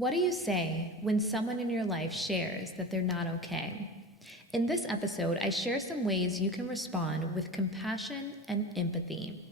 What do you say when someone in your life shares that they're not okay? In this episode, I share some ways you can respond with compassion and empathy.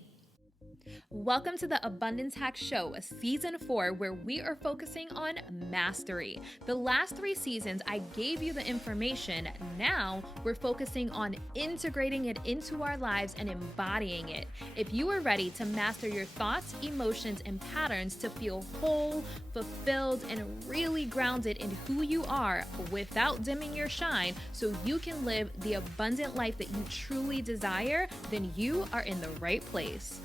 Welcome to the Abundance Hack Show, Season 4, where we are focusing on mastery. The last 3 seasons, I gave you the information. Now, we're focusing on integrating it into our lives and embodying it. If you are ready to master your thoughts, emotions, and patterns to feel whole, fulfilled, and really grounded in who you are without dimming your shine so you can live the abundant life that you truly desire, then you are in the right place.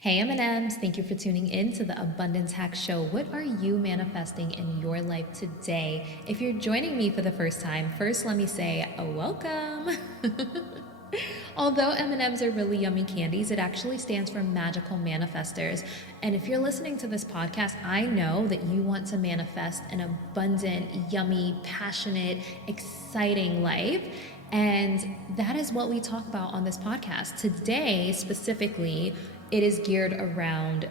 Hey M&Ms, thank you for tuning in to the Abundance Hack Show. What are you manifesting in your life today? If you're joining me for the first time, first let me say welcome. Although M&Ms are really yummy candies, it actually stands for Magical Manifestors. And if you're listening to this podcast, I know that you want to manifest an abundant, yummy, passionate, exciting life. And that is what we talk about on this podcast. Today, specifically, it is geared around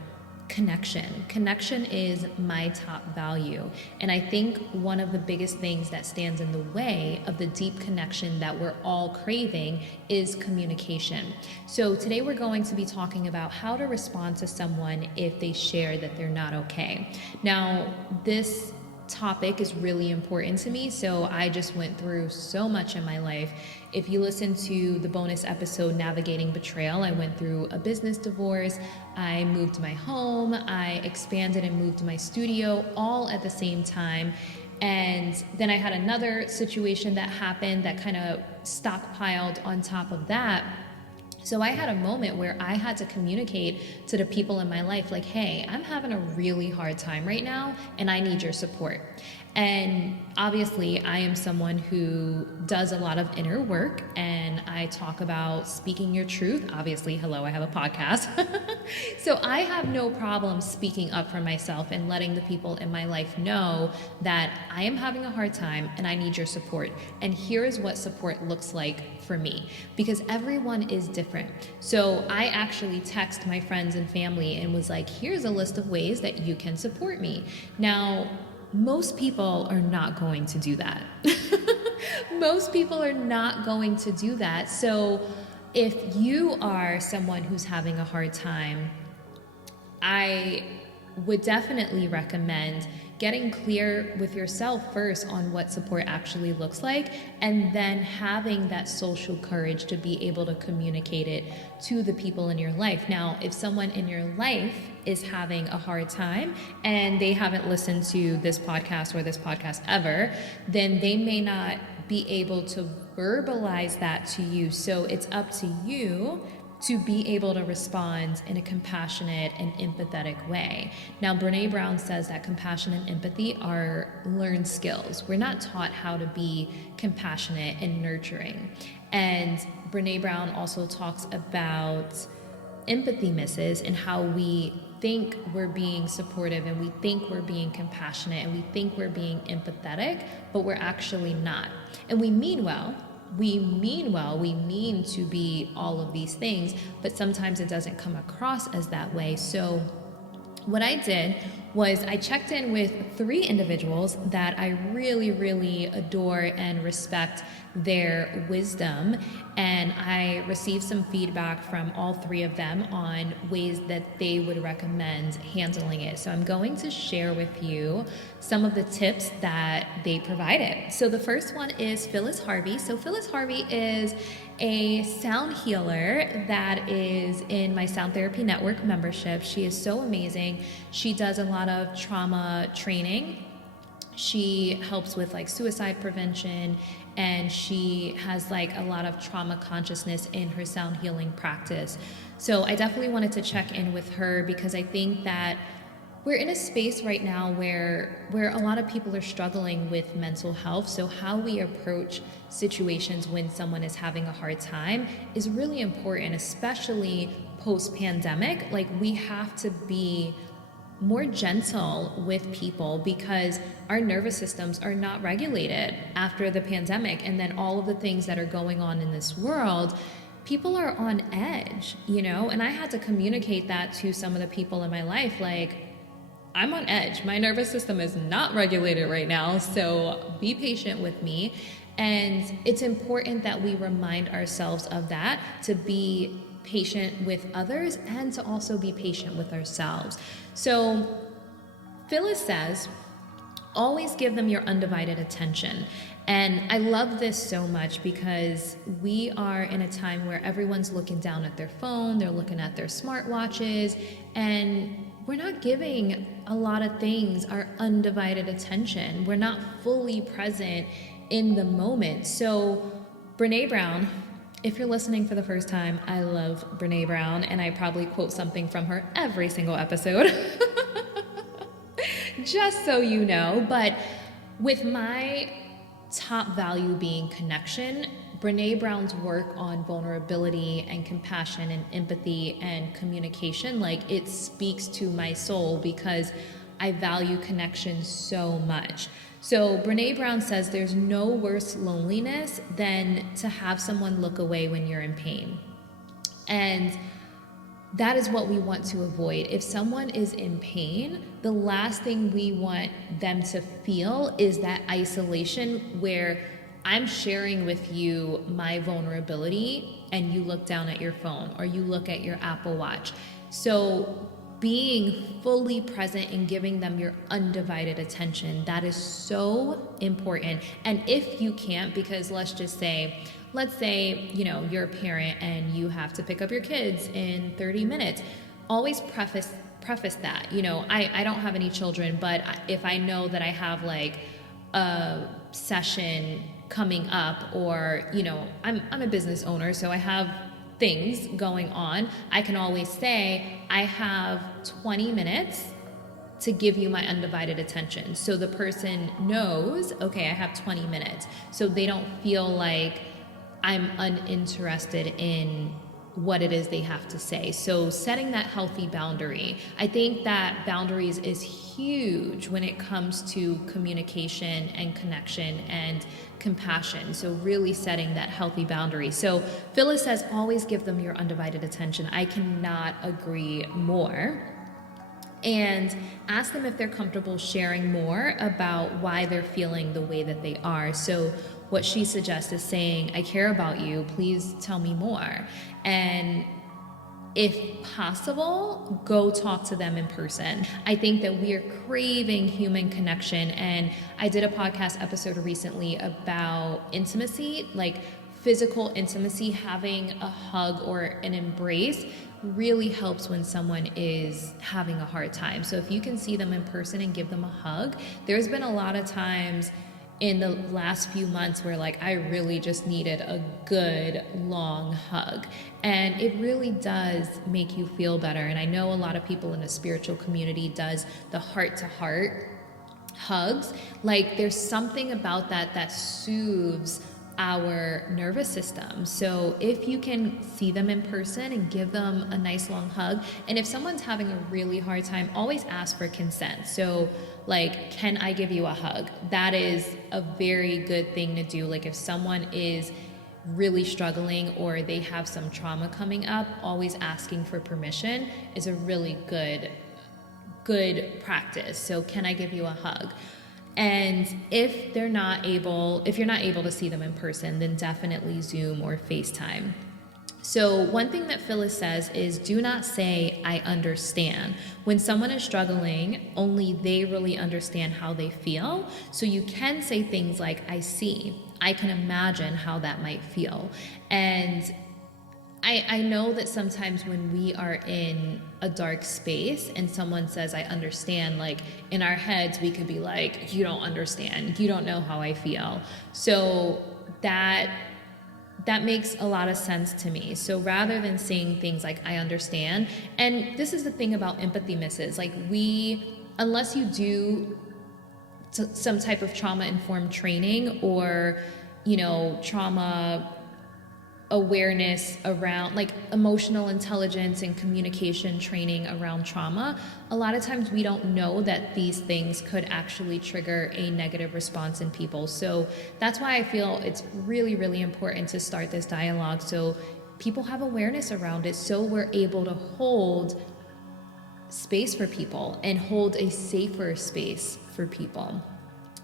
connection. Connection is my top value. And I think one of the biggest things that stands in the way of the deep connection that we're all craving is communication. So today we're going to be talking about how to respond to someone if they share that they're not okay. Now, this topic is really important to me, so I just went through so much in my life. If you listen to the bonus episode, Navigating Betrayal, I went through a business divorce, I moved my home, I expanded and moved my studio all at the same time. And then I had another situation that happened that kind of stockpiled on top of that. So I had a moment where I had to communicate to the people in my life like, hey, I'm having a really hard time right now and I need your support. And obviously I am someone who does a lot of inner work and I talk about speaking your truth. Obviously, hello, I have a podcast. So I have no problem speaking up for myself and letting the people in my life know that I am having a hard time and I need your support. And here is what support looks like for me, because everyone is different. So I actually text my friends and family and was like, here's a list of ways that you can support me. Now, most people are not going to do that. Most people are not going to do that. So if you are someone who's having a hard time, I would definitely recommend getting clear with yourself first on what support actually looks like, and then having that social courage to be able to communicate it to the people in your life. Now, if someone in your life is having a hard time and they haven't listened to this podcast or this podcast ever, then they may not be able to verbalize that to you. So it's up to you to be able to respond in a compassionate and empathetic way. Now, Brene Brown says that compassion and empathy are learned skills. We're not taught how to be compassionate and nurturing. And Brene Brown also talks about empathy misses and how we think we're being supportive and we think we're being compassionate and we think we're being empathetic, but we're actually not. And we mean well. We mean to be all of these things, but sometimes it doesn't come across as that way. So what I did was I checked in with 3 individuals that I really, really adore and respect their wisdom, and I received some feedback from all 3 of them on ways that they would recommend handling it. So I'm going to share with you some of the tips that they provided. So the first one is Phyllis Harvey. So Phyllis Harvey is a sound healer that is in my Sound Therapy Network membership. She is so amazing. She does a lot of trauma training. She helps with like suicide prevention, and she has like a lot of trauma consciousness in her sound healing practice. So I definitely wanted to check in with her because I think that we're in a space right now where a lot of people are struggling with mental health. So how we approach situations when someone is having a hard time is really important, especially post-pandemic. Like, we have to be more gentle with people because our nervous systems are not regulated after the pandemic, and then all of the things that are going on in this world. People are on edge, and I had to communicate that to some of the people in my life. Like, I'm on edge. My nervous system is not regulated right now, so be patient with me. And it's important that we remind ourselves of that, to be patient with others and to also be patient with ourselves. So Phyllis says, always give them your undivided attention. And I love this so much because we are in a time where everyone's looking down at their phone, they're looking at their smartwatches, and we're not giving a lot of things our undivided attention. We're not fully present in the moment. So Brene Brown, if you're listening for the first time, I love Brene Brown, and I probably quote something from her every single episode. Just so you know. But with my top value being connection, Brene Brown's work on vulnerability and compassion and empathy and communication, like, it speaks to my soul because I value connection so much. So Brene Brown says there's no worse loneliness than to have someone look away when you're in pain. And that is what we want to avoid. If someone is in pain, the last thing we want them to feel is that isolation where I'm sharing with you my vulnerability and you look down at your phone or you look at your Apple Watch. So being fully present and giving them your undivided attention, that is so important. And if you can't, because let's say, you know, you're a parent and you have to pick up your kids in 30 minutes, always preface that. You know, I don't have any children, but if I know that I have like a session coming up, or, you know, I'm a business owner, so I have things going on, I can always say, I have 20 minutes to give you my undivided attention. So the person knows, okay, I have 20 minutes. So they don't feel like I'm uninterested in what it is they have to say. So setting that healthy boundary. I think that boundaries is huge when it comes to communication and connection and compassion. So really setting that healthy boundary. So Phyllis says, always give them your undivided attention. I cannot agree more. And ask them if they're comfortable sharing more about why they're feeling the way that they are. So what she suggests is saying, I care about you, please tell me more. And if possible, go talk to them in person. I think that we are craving human connection. And I did a podcast episode recently about intimacy, like physical intimacy. Having a hug or an embrace really helps when someone is having a hard time. So if you can see them in person and give them a hug, there's been a lot of times in the last few months where like I really just needed a good long hug, and it really does make you feel better. And I know a lot of people in the spiritual community does the heart to heart hugs. Like there's something about that soothes our nervous system. So if you can see them in person and give them a nice long hug, and if someone's having a really hard time, always ask for consent. So like, can I give you a hug? That is a very good thing to do. Like if someone is really struggling or they have some trauma coming up, always asking for permission is a really good practice. So can I give you a hug? And if you're not able to see them in person, then definitely Zoom or FaceTime. So one thing that Phyllis says is, do not say, I understand. When someone is struggling, only they really understand how they feel. So you can say things like, I see, I can imagine how that might feel. And I know that sometimes when we are in a dark space and someone says, I understand, like in our heads, we could be like, you don't understand. You don't know how I feel. So that makes a lot of sense to me. So rather than saying things like, I understand, and this is the thing about empathy misses, like unless you do some type of trauma-informed training or, you know, trauma awareness around like emotional intelligence and communication training around trauma, a lot of times we don't know that these things could actually trigger a negative response in people. So that's why I feel it's really, really important to start this dialogue so people have awareness around it, so we're able to hold space for people and hold a safer space for people.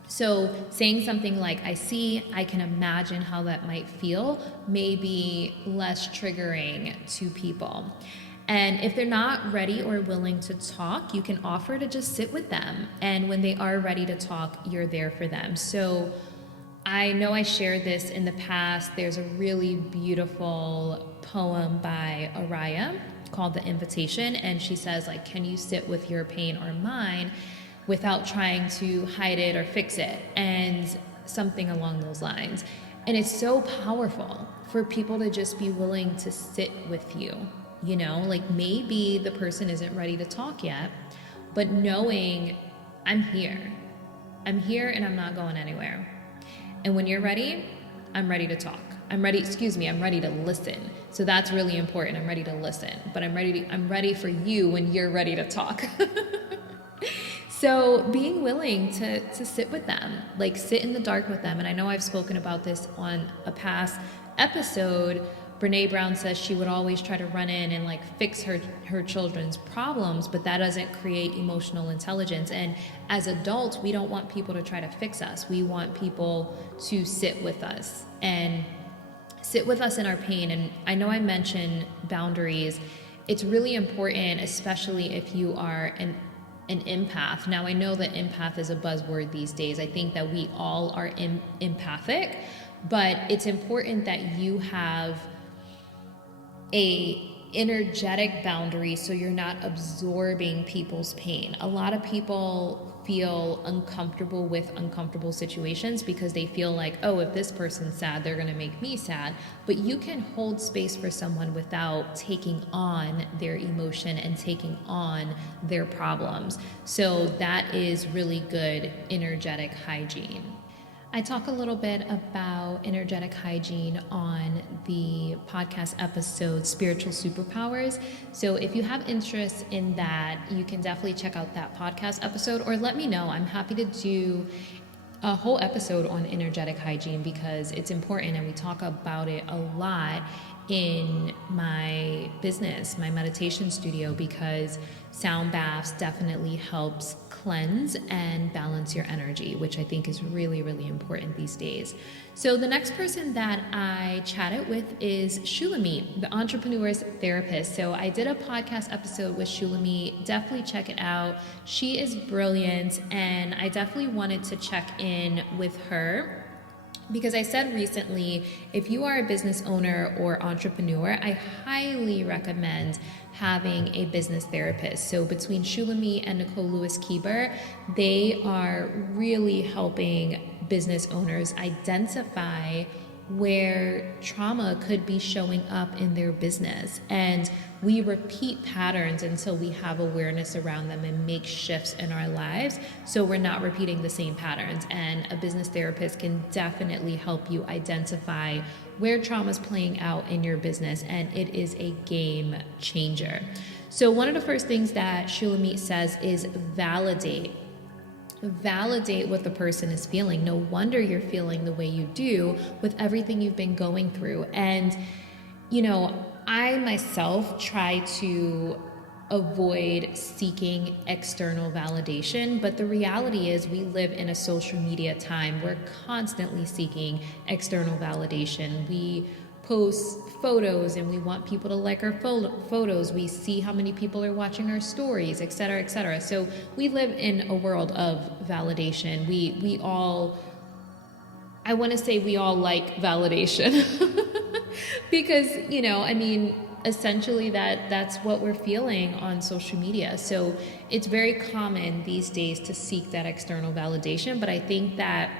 So saying something like, I see, I can imagine how that might feel, may be less triggering to people. And if they're not ready or willing to talk, you can offer to just sit with them. And when they are ready to talk, you're there for them. So I know I shared this in the past. There's a really beautiful poem by Araya called The Invitation. And she says, like, can you sit with your pain or mine without trying to hide it or fix it? And something along those lines. And it's so powerful for people to just be willing to sit with you. You know, like maybe the person isn't ready to talk yet, but knowing I'm here and I'm not going anywhere. And when you're ready, I'm ready to talk. I'm ready to listen. So that's really important. I'm ready to listen, but I'm ready for you when you're ready to talk. So being willing to sit with them, like sit in the dark with them. And I know I've spoken about this on a past episode. Brene Brown says she would always try to run in and like fix her children's problems, but that doesn't create emotional intelligence. And as adults, we don't want people to try to fix us. We want people to sit with us and sit with us in our pain. And I know I mentioned boundaries. It's really important, especially if you are an empath. Now, I know that empath is a buzzword these days. I think that we all are empathic, but it's important that you have a energetic boundary so you're not absorbing people's pain. A lot of people feel uncomfortable with uncomfortable situations because they feel like, oh, if this person's sad, they're gonna make me sad. But you can hold space for someone without taking on their emotion and taking on their problems. So that is really good energetic hygiene. I talk a little bit about energetic hygiene on the podcast episode, Spiritual Superpowers. So if you have interest in that, you can definitely check out that podcast episode or let me know. I'm happy to do a whole episode on energetic hygiene because it's important and we talk about it a lot in my business, my meditation studio, because sound baths definitely helps cleanse and balance your energy, which I think is really, really important these days. So the next person that I chatted with is Shulamit, the entrepreneur's therapist. So I did a podcast episode with Shulamit. Definitely check it out. She is brilliant, and I definitely wanted to check in with her because I said recently, if you are a business owner or entrepreneur, I highly recommend having a business therapist. So between Shulamit and Nicole lewis-keeber, they are really helping business owners identify where trauma could be showing up in their business. And we repeat patterns until we have awareness around them and make shifts in our lives so we're not repeating the same patterns. And a business therapist can definitely help you identify where trauma is playing out in your business, and it is a game changer. So one of the first things that Shulamit says is validate what the person is feeling. No wonder you're feeling the way you do with everything you've been going through. And, you know, I myself try to avoid seeking external validation, but the reality is we live in a social media time. We're constantly seeking external validation. We post photos and we want people to like our photos. We see how many people are watching our stories, et cetera, et cetera. So we live in a world of validation. We all, I want to say we all like validation because, you know, I mean, essentially that's what we're feeling on social media. So it's very common these days to seek that external validation, but I think that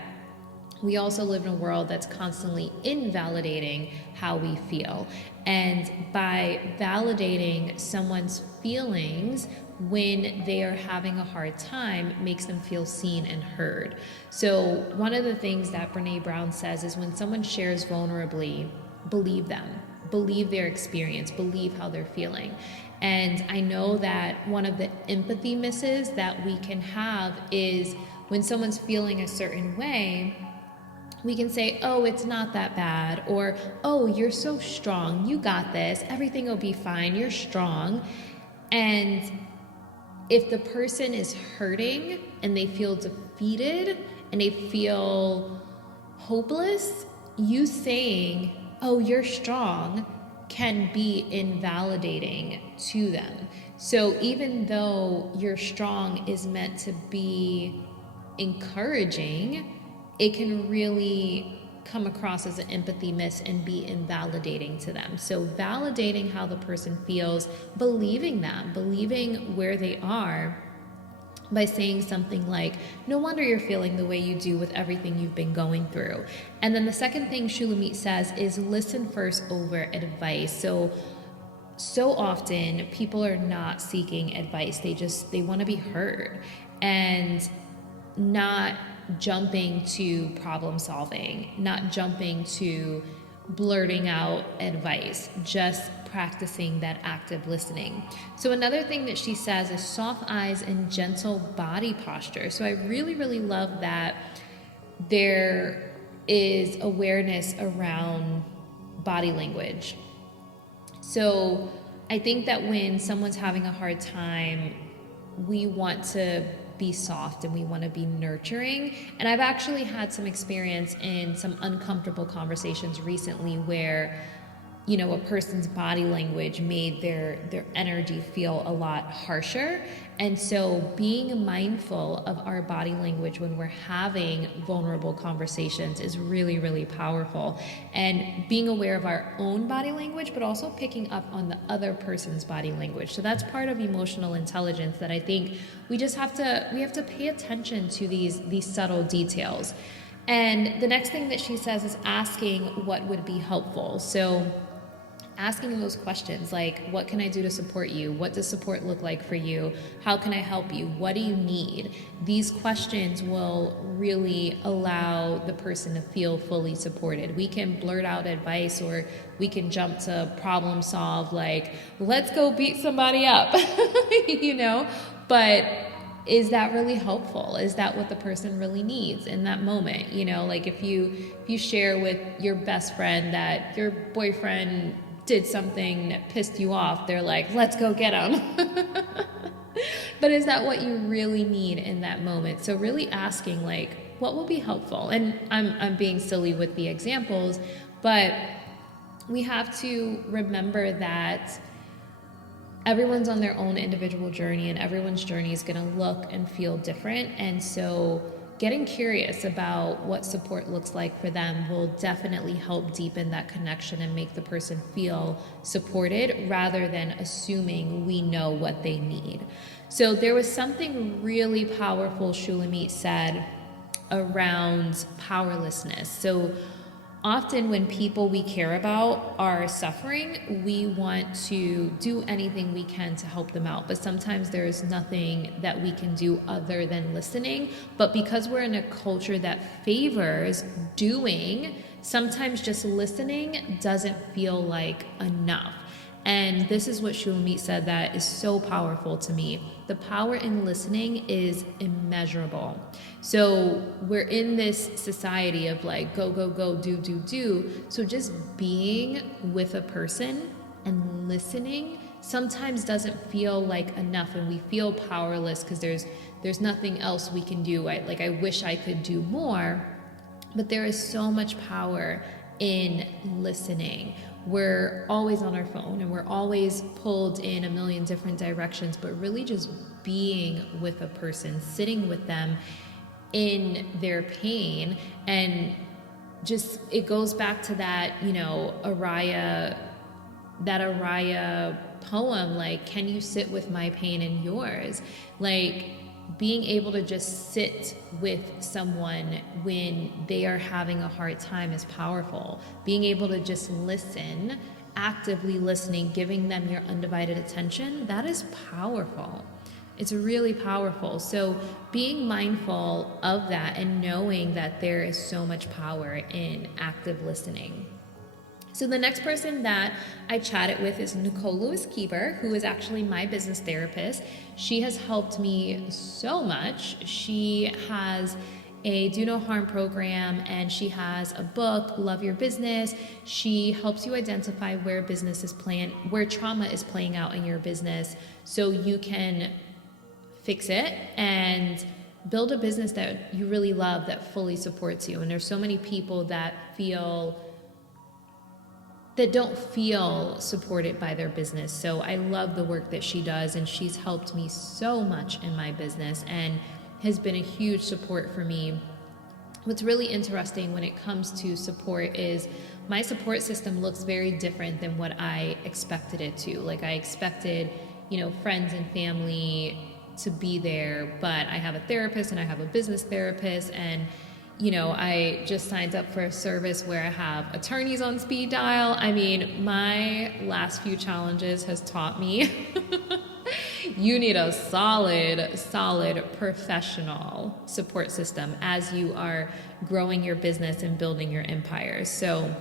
we also live in a world that's constantly invalidating how we feel. And by validating someone's feelings when they are having a hard time makes them feel seen and heard. So one of the things that Brene Brown says is when someone shares vulnerably, believe them, believe their experience, believe how they're feeling. And I know that one of the empathy misses that we can have is when someone's feeling a certain way, we can say, oh, it's not that bad, or, oh, you're so strong, you got this, everything will be fine, you're strong. And if the person is hurting and they feel defeated and they feel hopeless, you saying, oh, you're strong, can be invalidating to them. So even though you're strong is meant to be encouraging, it can really come across as an empathy miss and be invalidating to them. So validating how the person feels, believing them, believing where they are, by saying something like, no wonder you're feeling the way you do with everything you've been going through. And then the second thing Shulamit says is listen first over advice. So often people are not seeking advice. They want to be heard and not jumping to problem solving, not jumping to blurting out advice, just practicing that active listening. So another thing that she says is soft eyes and gentle body posture. So I really, really love that there is awareness around body language. So I think that when someone's having a hard time, we want to be soft and we want to be nurturing. And I've actually had some experience in some uncomfortable conversations recently where, you know, a person's body language made their energy feel a lot harsher. And so being mindful of our body language when we're having vulnerable conversations is really, really powerful. And being aware of our own body language, but also picking up on the other person's body language. So that's part of emotional intelligence that I think we have to pay attention to these subtle details. And the next thing that she says is asking what would be helpful. So asking those questions like, what can I do to support you? What does support look like for you? How can I help you? What do you need? These questions will really allow the person to feel fully supported. We can blurt out advice or we can jump to problem solve, like, let's go beat somebody up, you know? But is that really helpful? Is that what the person really needs in that moment? You know, like if you share with your best friend that your boyfriend did something that pissed you off, they're like, let's go get him. But is that what you really need in that moment? So really asking, like, what will be helpful? And I'm being silly with the examples, but we have to remember that everyone's on their own individual journey and everyone's journey is going to look and feel different. And so getting curious about what support looks like for them will definitely help deepen that connection and make the person feel supported rather than assuming we know what they need. So there was something really powerful Shulamit said around powerlessness. So often when people we care about are suffering, we want to do anything we can to help them out. But sometimes there's nothing that we can do other than listening. But because we're in a culture that favors doing, sometimes just listening doesn't feel like enough. And this is what Shulamit said that is so powerful to me. The power in listening is immeasurable. So we're in this society of like, go, go, go, do. So just being with a person and listening sometimes doesn't feel like enough, and we feel powerless because there's nothing else we can do. I wish I could do more, but there is so much power in listening. We're always on our phone and we're always pulled in a million different directions, but really just being with a person, sitting with them in their pain. And just, it goes back to that, you know, Araya poem, like, can you sit with my pain and yours? Like, being able to just sit with someone when they are having a hard time is powerful. Being able to just listen, actively listening, giving them your undivided attention, that is powerful. It's really powerful. So being mindful of that and knowing that there is so much power in active listening. So the next person that I chatted with is Nicole lewis-keeber, who is actually my business therapist. She has helped me so much. She has a Do No Harm program and she has a book, Love Your Business. She helps you identify where trauma is playing out in your business so you can fix it and build a business that you really love, that fully supports you. And there's so many people that don't feel supported by their business. So I love the work that she does, and she's helped me so much in my business and has been a huge support for me. What's really interesting when it comes to support is my support system looks very different than what I expected it to. Like, I expected, friends and family to be there, but I have a therapist and I have a business therapist, and I just signed up for a service where I have attorneys on speed dial. I mean, my last few challenges has taught me you need a solid professional support system as you are growing your business and building your empire. So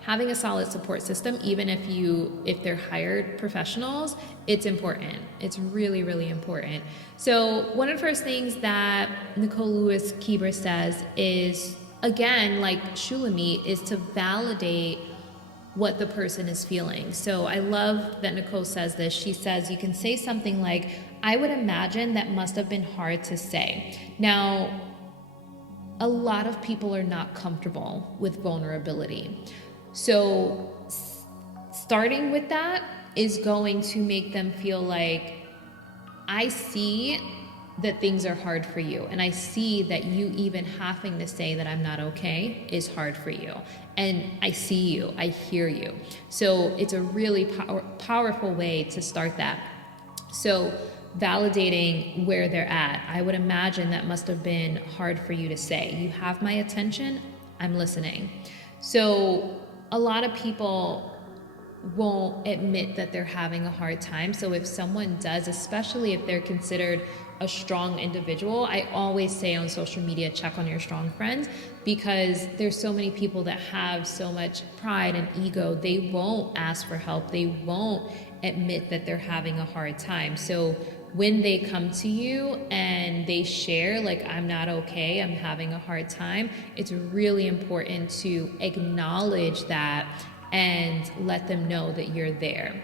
having a solid support system, even if they're hired professionals, it's important. It's really, really important. So one of the first things that Nicole Lewis-Keeber says is, again, like Shulamit, is to validate what the person is feeling. So I love that Nicole says this. She says, you can say something like, I would imagine that must have been hard to say. Now, a lot of people are not comfortable with vulnerability. So starting with that is going to make them feel like, I see that things are hard for you, and I see that you even having to say that I'm not okay is hard for you, and I see you, I hear you. So it's a really powerful way to start that. So validating where they're at. I would imagine that must have been hard for you to say. You have my attention, I'm listening. So a lot of people won't admit that they're having a hard time. So if someone does, especially if they're considered a strong individual, I always say on social media, check on your strong friends, because there's so many people that have so much pride and ego. They won't ask for help. They won't admit that they're having a hard time. So when they come to you and they share, like, I'm not okay, I'm having a hard time, it's really important to acknowledge that and let them know that you're there.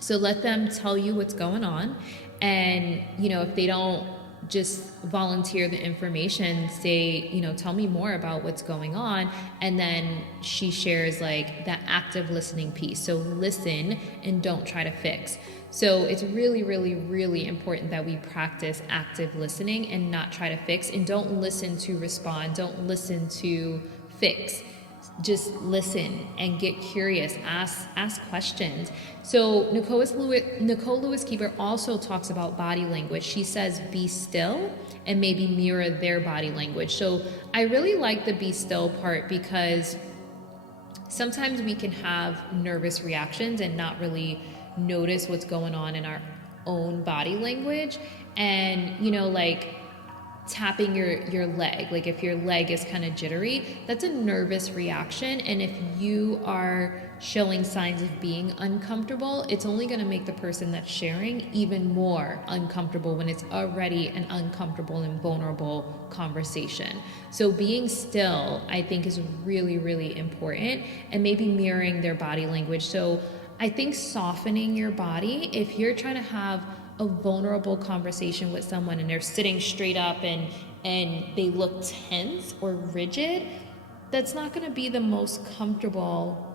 So let them tell you what's going on. And, if they don't just volunteer the information, say, tell me more about what's going on. And then she shares like that active listening piece. So listen and don't try to fix. So it's really, really, really important that we practice active listening and not try to fix, and don't listen to respond. Don't listen to fix. Just listen and get curious, ask questions. So Nicole Lewis-Keeber also talks about body language. She says, be still and maybe mirror their body language. So I really like the be still part, because sometimes we can have nervous reactions and not really notice what's going on in our own body language. And, like tapping your leg, like if your leg is kind of jittery, that's a nervous reaction. And if you are showing signs of being uncomfortable, it's only going to make the person that's sharing even more uncomfortable when it's already an uncomfortable and vulnerable conversation. So being still, I think, is really, really important, and maybe mirroring their body language. So I think softening your body, if you're trying to have a vulnerable conversation with someone and they're sitting straight up and they look tense or rigid, that's not going to be the most comfortable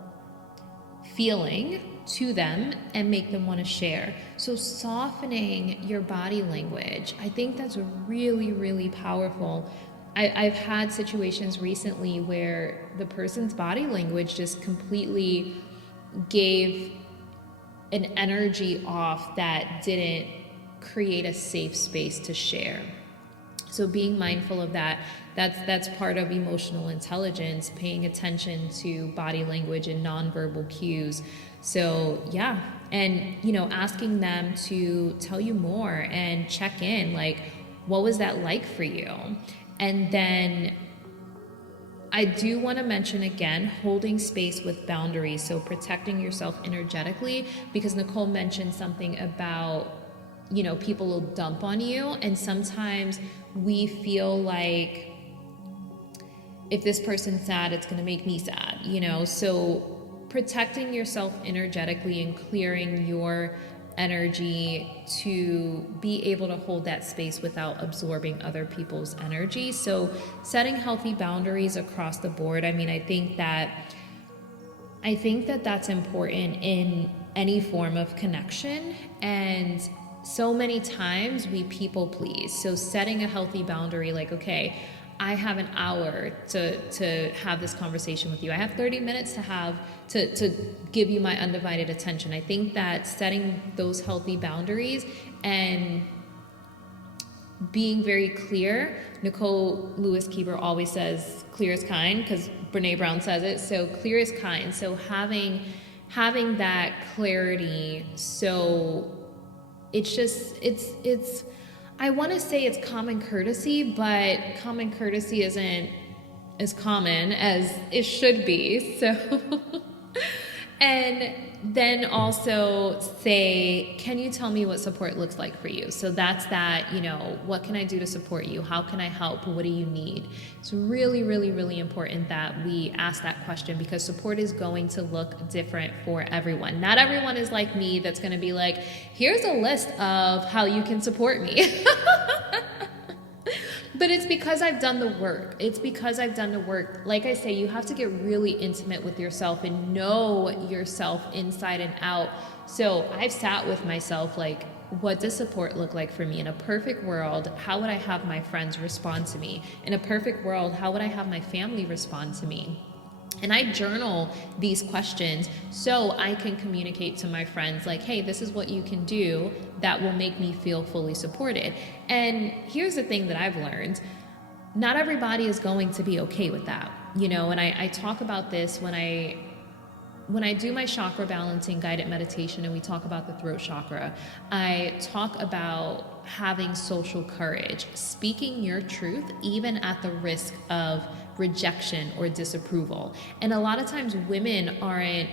feeling to them and make them want to share. So softening your body language, I think that's really, really powerful. I've had situations recently where the person's body language just completely gave an energy off that didn't create a safe space to share. So being mindful of that, that's part of emotional intelligence, paying attention to body language and nonverbal cues. So yeah, and asking them to tell you more and check in, like, what was that like for you? And then I do want to mention again, holding space with boundaries. So protecting yourself energetically, because Nicole mentioned something about, people will dump on you. And sometimes we feel like if this person's sad, it's going to make me sad, So protecting yourself energetically and clearing your energy to be able to hold that space without absorbing other people's energy. So setting healthy boundaries across the board. I mean, I think that that's important in any form of connection. And so many times we people please. So setting a healthy boundary, like, okay, I have an hour to have this conversation with you. I have 30 minutes to give you my undivided attention. I think that setting those healthy boundaries and being very clear. Nicole lewis-keeber always says clear is kind, because Brene Brown says it. So clear is kind. So having that clarity. So it's I want to say it's common courtesy, but common courtesy isn't as common as it should be. So, and then also say, can you tell me what support looks like for you? So that's that, what can I do to support you? How can I help? What do you need? It's really, really, really important that we ask that question, because support is going to look different for everyone. Not everyone is like me that's going to be like, here's a list of how you can support me. But it's because I've done the work. Like I say, you have to get really intimate with yourself and know yourself inside and out. So I've sat with myself, like, what does support look like for me? In a perfect world, how would I have my friends respond to me? In a perfect world, how would I have my family respond to me? And I journal these questions so I can communicate to my friends, like, hey, this is what you can do that will make me feel fully supported. And here's the thing that I've learned. Not everybody is going to be okay with that, and I talk about this when I do my chakra balancing guided meditation, and we talk about the throat chakra. I talk about having social courage, speaking your truth, even at the risk of rejection or disapproval. And a lot of times women aren't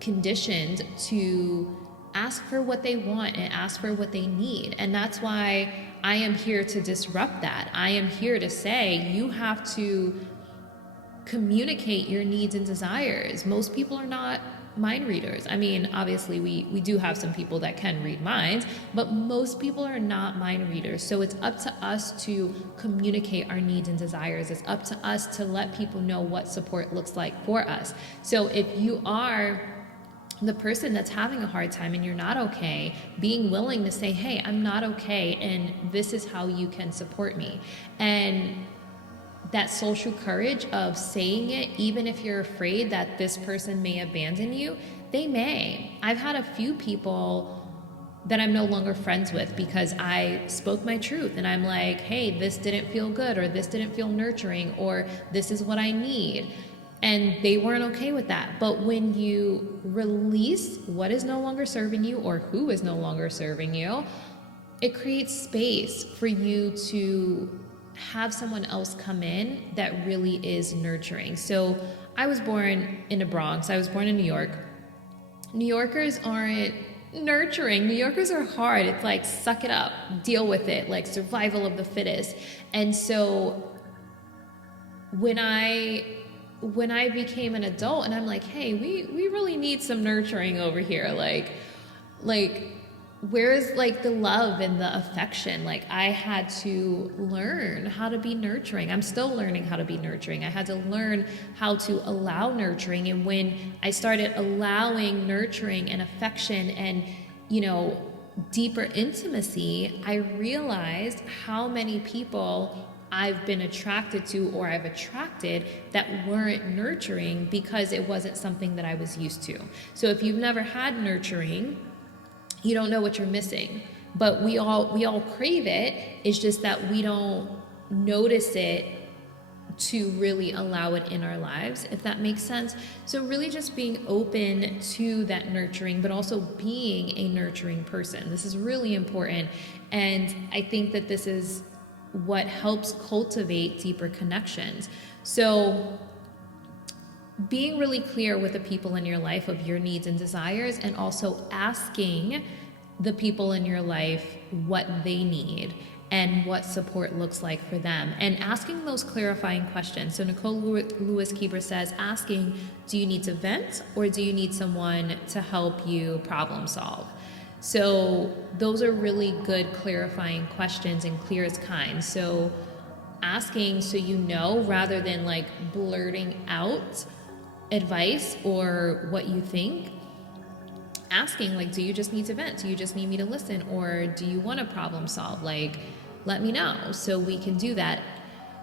conditioned to ask for what they want and ask for what they need. And that's why I am here to disrupt that. I am here to say you have to communicate your needs and desires. Most people are not mind readers. I mean, obviously we do have some people that can read minds, but most people are not mind readers. So it's up to us to communicate our needs and desires. It's up to us to let people know what support looks like for us. So if you are the person that's having a hard time and you're not okay, being willing to say, hey, I'm not okay, and this is how you can support me. And that social courage of saying it, even if you're afraid that this person may abandon you, they may. I've had a few people that I'm no longer friends with because I spoke my truth and I'm like, hey, this didn't feel good, or this didn't feel nurturing, or this is what I need. And they weren't okay with that. But when you release what is no longer serving you or who is no longer serving you, it creates space for you to have someone else come in that really is nurturing. So I was born in the Bronx. I was born in New York. New Yorkers aren't nurturing. New Yorkers are hard. It's like, suck it up, deal with it, like survival of the fittest. And so when I became an adult and I'm like, hey, we really need some nurturing over here. Like where is like the love and the affection? Like I had to learn how to be nurturing. I'm still learning how to be nurturing. I had to learn how to allow nurturing. And when I started allowing nurturing and affection and, deeper intimacy, I realized how many people I've been attracted to or I've attracted that weren't nurturing because it wasn't something that I was used to. So if you've never had nurturing, you don't know what you're missing. But we all crave it. It's just that we don't notice it to really allow it in our lives, if that makes sense. So really just being open to that nurturing, but also being a nurturing person. This is really important. And I think that this is what helps cultivate deeper connections. So being really clear with the people in your life of your needs and desires, and also asking the people in your life what they need and what support looks like for them, and asking those clarifying questions. So Nicole lewis-keeber says, asking, do you need to vent or do you need someone to help you problem solve? So those are really good clarifying questions, and clear as kind. So asking so you know, rather than like blurting out advice or what you think. Asking, like, do you just need to vent? Do you just need me to listen? Or do you want to problem solve? Like, let me know so we can do that.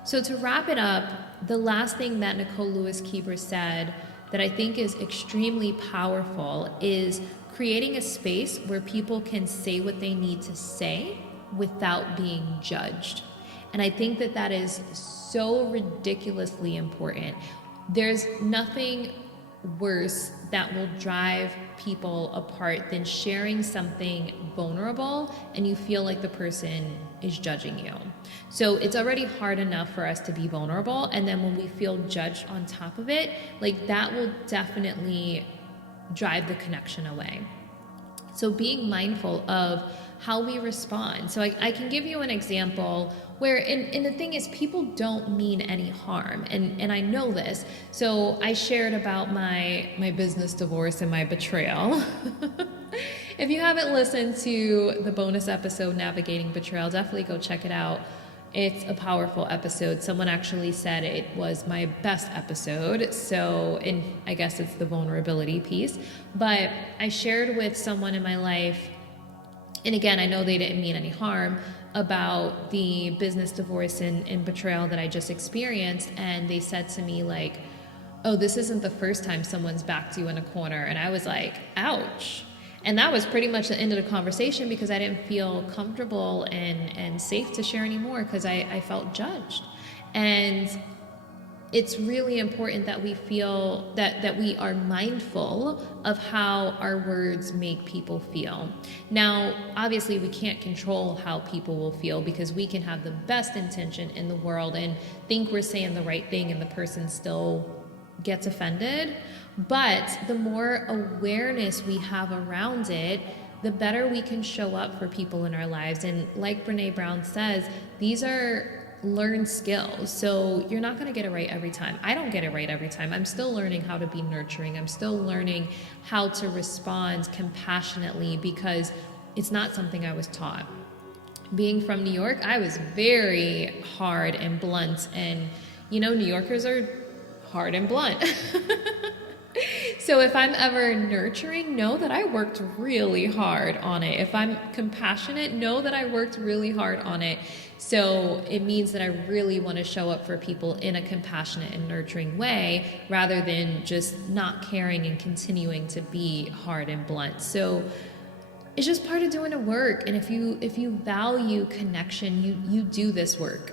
So to wrap it up, the last thing that Nicole lewis-keeber said that I think is extremely powerful is creating a space where people can say what they need to say without being judged. And I think that that is so ridiculously important. There's nothing worse that will drive people apart than sharing something vulnerable and you feel like the person is judging you. So it's already hard enough for us to be vulnerable, and then when we feel judged on top of it, like that will definitely drive the connection away. So being mindful of how we respond. So I can give you an example where, and the thing is, people don't mean any harm, and I know this. So I shared about my business divorce and my betrayal. If you haven't listened to the bonus episode, Navigating Betrayal, definitely go check it out. It's a powerful episode. Someone actually said it was my best episode. So, and I guess it's the vulnerability piece. But I shared with someone in my life, and again, I know they didn't mean any harm, about the business divorce and betrayal that I just experienced. And they said to me like, oh, this isn't the first time someone's backed you in a corner. And I was like, ouch. And that was pretty much the end of the conversation because I didn't feel comfortable and safe to share anymore because I felt judged. And it's really important that we feel that we are mindful of how our words make people feel. Now, obviously, we can't control how people will feel because we can have the best intention in the world and think we're saying the right thing and the person still gets offended. But the more awareness we have around it, the better we can show up for people in our lives. And like Brene Brown says, these are learned skills. So you're not going to get it right every time. I don't get it right every time. I'm still learning how to be nurturing. I'm still learning how to respond compassionately because it's not something I was taught. Being from New York, I was very hard and blunt. And, you know, New Yorkers are hard and blunt. So if I'm ever nurturing, know that I worked really hard on it. If I'm compassionate, know that I worked really hard on it. So it means that I really want to show up for people in a compassionate and nurturing way rather than just not caring and continuing to be hard and blunt. So it's just part of doing the work. And if you value connection, you do this work.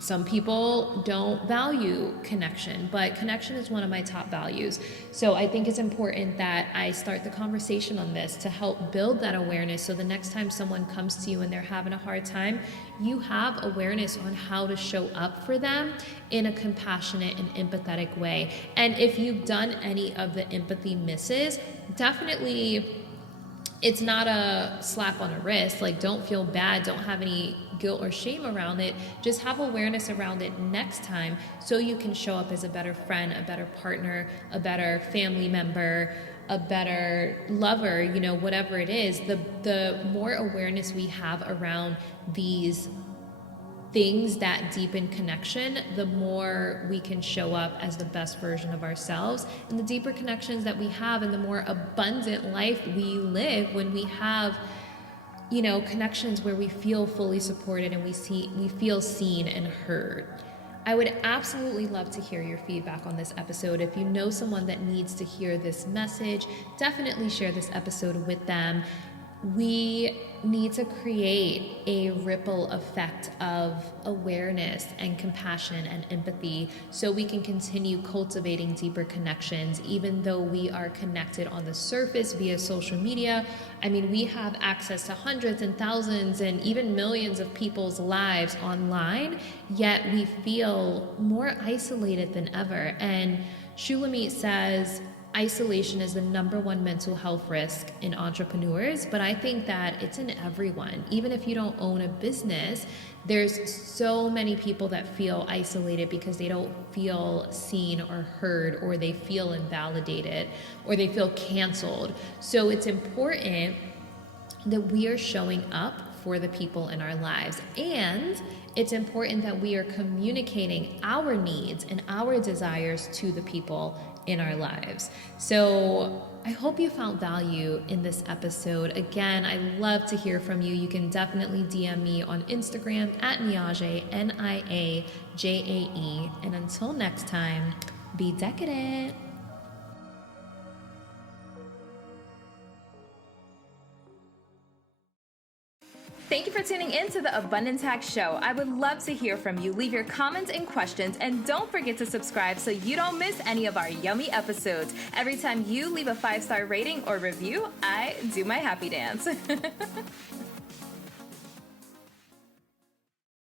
Some people don't value connection, but connection is one of my top values. So I think it's important that I start the conversation on this to help build that awareness. So the next time someone comes to you and they're having a hard time, you have awareness on how to show up for them in a compassionate and empathetic way. And if you've done any of the empathy misses, definitely it's not a slap on the wrist. Like, don't feel bad. Don't have any guilt or shame around it. Just have awareness around it next time so you can show up as a better friend, a better partner, a better family member, a better lover, you know, whatever it is. The more awareness we have around these things that deepen connection, the more we can show up as the best version of ourselves. And the deeper connections that we have and the more abundant life we live when we have, you know, connections where we feel fully supported and we feel seen and heard. I would absolutely love to hear your feedback on this episode. If you know someone that needs to hear this message, definitely share this episode with them. We need to create a ripple effect of awareness and compassion and empathy so we can continue cultivating deeper connections, even though we are connected on the surface via social media. I mean, we have access to hundreds and thousands and even millions of people's lives online, yet we feel more isolated than ever. And Shulamit says, isolation is the #1 mental health risk in entrepreneurs, but I think that it's in everyone. Even if you don't own a business, there's so many people that feel isolated because they don't feel seen or heard, or they feel invalidated, or they feel canceled. So it's important that we are showing up for the people in our lives. And it's important that we are communicating our needs and our desires to the people in our lives. So I hope you found value in this episode. Again, I love to hear from you. You can definitely DM me on Instagram at Niajae, Niajae. And until next time, be decadent. Thank you for tuning in to the Abundance Hack Show. I would love to hear from you. Leave your comments and questions, and don't forget to subscribe so you don't miss any of our yummy episodes. Every time you leave a 5-star rating or review, I do my happy dance.